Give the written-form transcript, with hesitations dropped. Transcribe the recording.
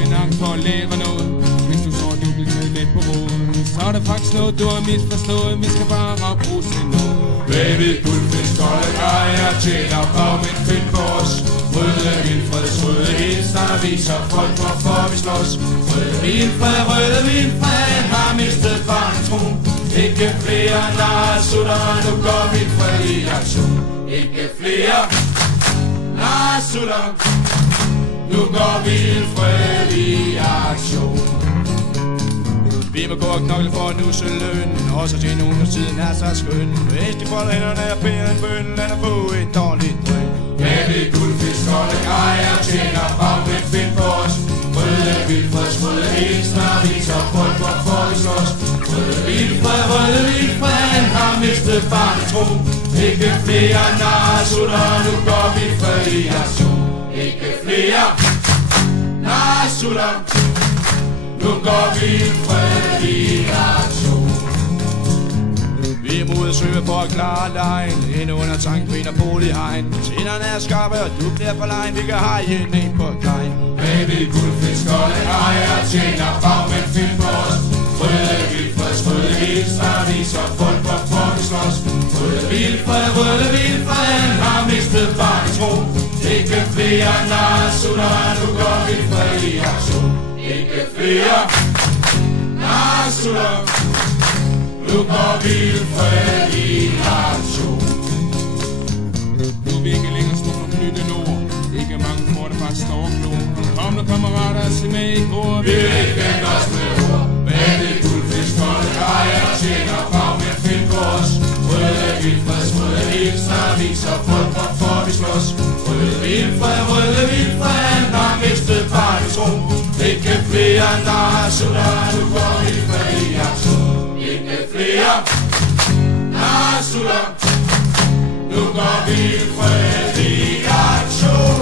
min angst for at lære noget. Hvis du så du bliver taget med på råden, så er det faktisk noget du har misforstået. Vi skal bare bruge til noget. Baby, guldfisk, kolde grejer, tjener bag min find for os. Røde vildfreds, røde hilsner, viser folk hvorfor vi slås. Røde vildfred, har mistet barnetro. Ikke flere narsutter, nu går vildfred i aktion. Ikke flere narsutter, nu går vildfred i aktion. Vi må gå og knokle for at nusse løn, også til nogen af tiden er så skøn. Hvis de folder hænderne og beder en bøn, lad dig få et dårligt drøn. Baby, guldfisk, kolde grejer, tjener bagvind find for os. Røde vildfreds, røde hilsner, viser folk hvorfor vi slås. Røde vildfred, har mistet barnetro. Ikke flere narsutter, nu går vi fred i aktion. Ikke flere narsutter, nu går vi fred i aktion. Vi er mod at søge for at klare lejen, ind under tankben og bolighegn. Tænderne er skarpe, og du bliver for lejen. Vi kan have en en på klein. Baby, guldfisk, kolde grejer, tjener bagmænd find på os. Røde vildfreds, røde hilsner, viser folk hvorfor vi slås. Røde vildfred, har mistet barnetro. Ikke flere narsutter, nu går vi fred i aktion. Ikke flere narsutter, nu går vildfred i aktion. Nu er vi ikke længere stå for knyttet ord. Ikke mange får det bare står klog. Kom nu kammerater, se med i kor. Vi vil ikke vente os med ord. Baby, guldfisk, kolde grejer, tjener bagmænd find på os. Røde vildfreds, røde hilsner, viser folk hvorfor vi slås. Røde vildfred, har mistet barnetro. Ikke flere narsutter, nu går vi fred i aktion. Ikke flere narsutter, nu går vi fred i aktion.